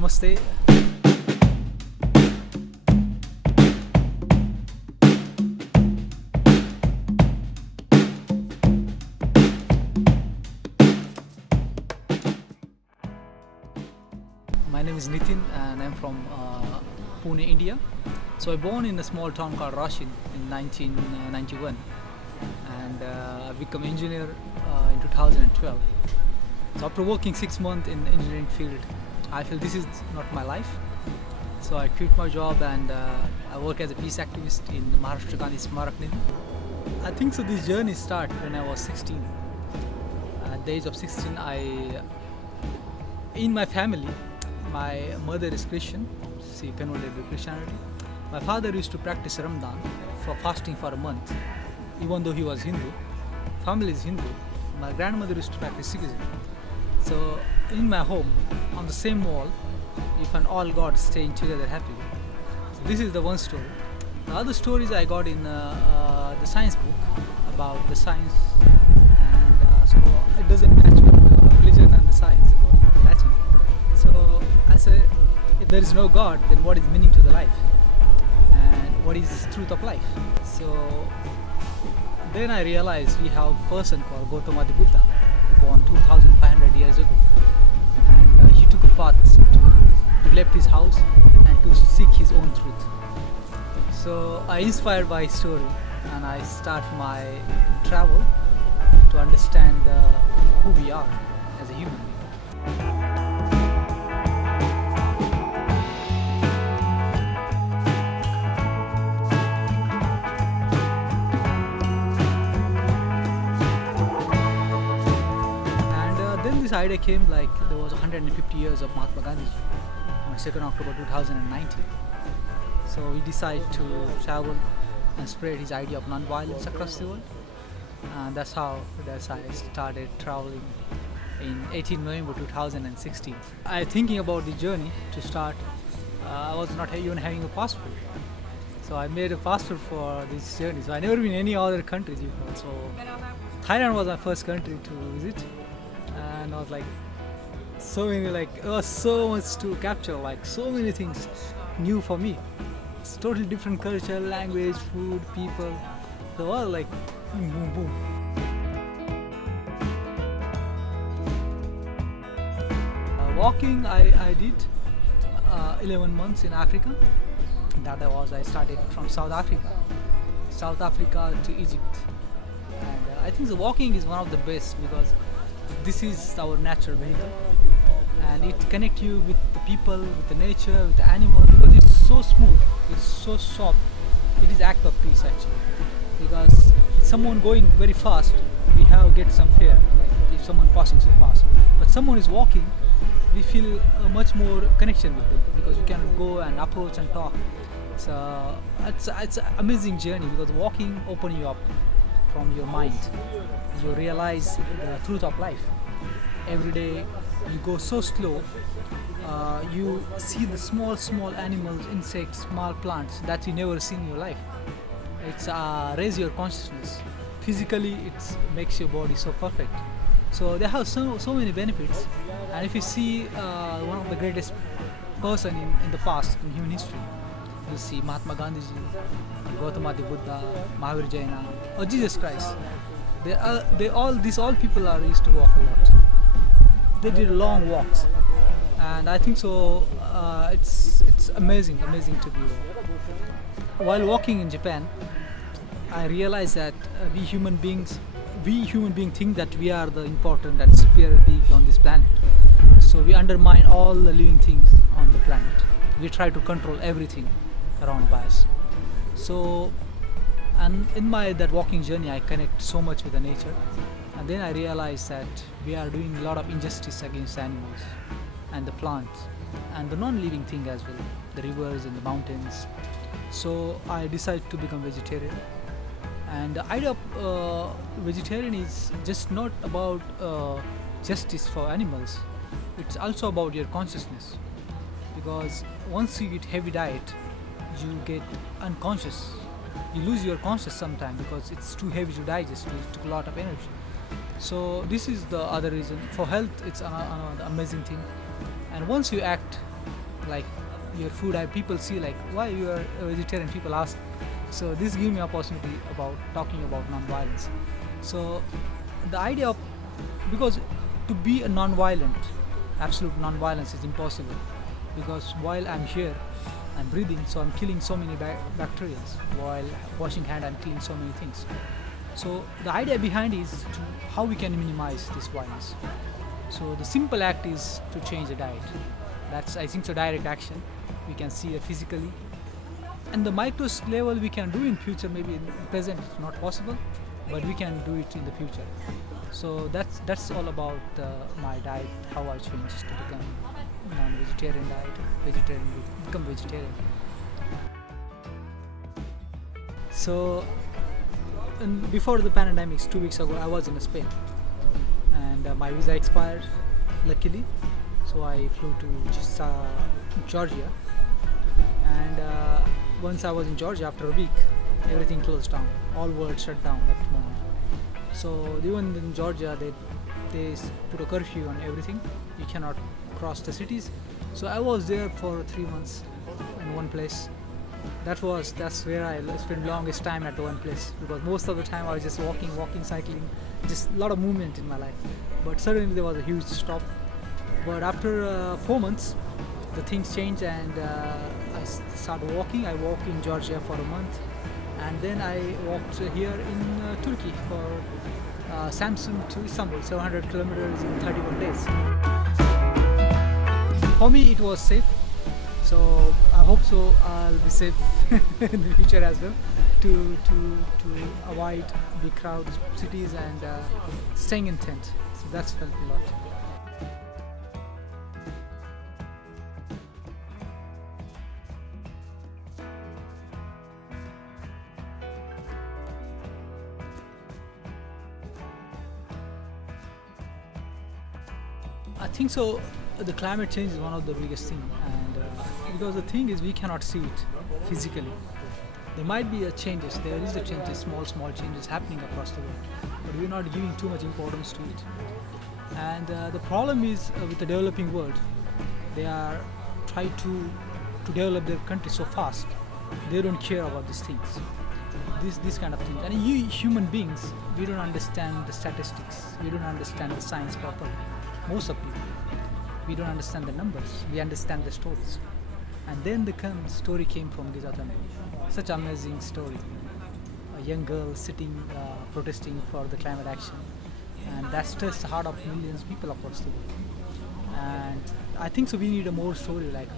Namaste. My name is Nitin and I'm from Pune, India. So I born in a small town called Rashin in 1991 and I become engineer in 2012. So after working 6 months in the engineering field, I feel this is not my life. So I quit my job and I work as a peace activist in Maharashtra Gandhi's Gandhi'nin. I think so this journey started when I was 16. At the age of 16, in my family, my mother is Christian, she converted to Christianity. My father used to practice Ramadan for fasting for a month, even though he was Hindu. Family is Hindu. My grandmother used to practice Sikhism. So in my home, on the same wall, you find all gods staying together happily. So this is the one story. The other stories I got in the science book about the science, and so it doesn't match with the religion and the science about matching. So I say, if there is no God, then what is meaning to the life? And what is truth of life? So then I realized we have a person called Gautama the Buddha, born 2500 years ago. And he took a path to left his house and to seek his own truth. So I inspired by his story and I start my travel to understand who we are as a human being. This idea came like there was 150 years of Mahatma Gandhi on 2nd October 2019. So we decided to travel and spread his idea of non-violence across the world. And that's how I started traveling in 18 November 2016. I thinking about the journey to start. I was not even having a passport. So I made a passport for this journey. So I never been in any other countries before. So Thailand was my first country to visit. And I was like, it was so much to capture, like so many things new for me. It's totally different culture, language, food, people. So all like boom, boom, boom. Walking, I did 11 months in Africa. I started from South Africa to Egypt. And I think the walking is one of the best because this is our natural vehicle and it connects you with the people, with the nature, with the animal, because it's so smooth, it's so soft. It is act of peace actually, because someone going very fast, we have get some fear, like if someone passing so fast. But someone is walking, we feel a much more connection with them because you can go and approach and talk. So it's an amazing journey because walking opens you up from your mind. You realize the truth of life. Every day you go so slow, you see the small animals, insects, small plants that you never seen in your life. It's raise your consciousness. Physically it makes your body so perfect. So they have so many benefits. And if you see one of the greatest person in the past in human history, you see Mahatma Gandhi, Gautama the Buddha, Mahavir Jaina, or Jesus Christ. These all people are used to walk a lot. They did long walks, and I think so. It's amazing to be there. While walking in Japan, I realized that we human beings think that we are the important and superior beings on this planet. So we undermine all the living things on the planet. We try to control everything around by us. So, and in that walking journey, I connect so much with the nature, and then I realized that we are doing a lot of injustice against animals and the plants and the non-living thing as well, the rivers and the mountains. So I decided to become vegetarian. And the idea of vegetarian is just not about justice for animals. It's also about your consciousness, because once you eat heavy diet, you get unconscious. You lose your conscious sometimes because it's too heavy to digest. It took a lot of energy. So this is the other reason. For health, it's another amazing thing. And once you act like your food. People see like why you are a vegetarian. People ask. So this gives me opportunity about talking about non-violence. So the idea of, because to be a non-violent, absolute non-violence is impossible, because while I'm here, I'm breathing, so I'm killing so many bacteria. While washing hand, I'm killing so many things. So the idea behind is to how we can minimize this violence. So the simple act is to change the diet. That's, I think, so direct action. We can see it physically, and the micro level we can do in future. Maybe in present it's not possible, but we can do it in the future. So that's all about my diet, how I changed to become non-vegetarian diet, become vegetarian. So before the pandemic, 2 weeks ago, I was in Spain, and my visa expired, luckily. So I flew to Georgia, and once I was in Georgia, after a week, everything closed down. All world shut down at the moment. So even in Georgia, they put a curfew on everything. You cannot cross the cities. So I was there for 3 months in one place. That's where I spent longest time at one place, because most of the time I was just walking, cycling, just a lot of movement in my life. But suddenly there was a huge stop. But after 4 months, the things changed, and I started walking. I walked in Georgia for a month, and then I walked here in Turkey for Samsun to Istanbul, 700 kilometers in 31 days. For me, it was safe. So I hope so. I'll be safe in the future as well, to avoid big crowd cities and staying in tent. So that's helped a lot. I think so. The climate change is one of the biggest thing, and because the thing is we cannot see it physically. There might be a changes. There is a changes, small changes happening across the world, but we're not giving too much importance to it. And the problem is with the developing world, they are trying to develop their country so fast. They don't care about these things. This kind of thing. And you human beings, we don't understand the statistics. We don't understand the science properly. Most of people, we don't understand the numbers. We understand the stories. And then the story came from Gizatan. Such amazing story. A young girl sitting, protesting for the climate action, and that's touched the heart of millions of people across the world. And I think so. We need a more story like her.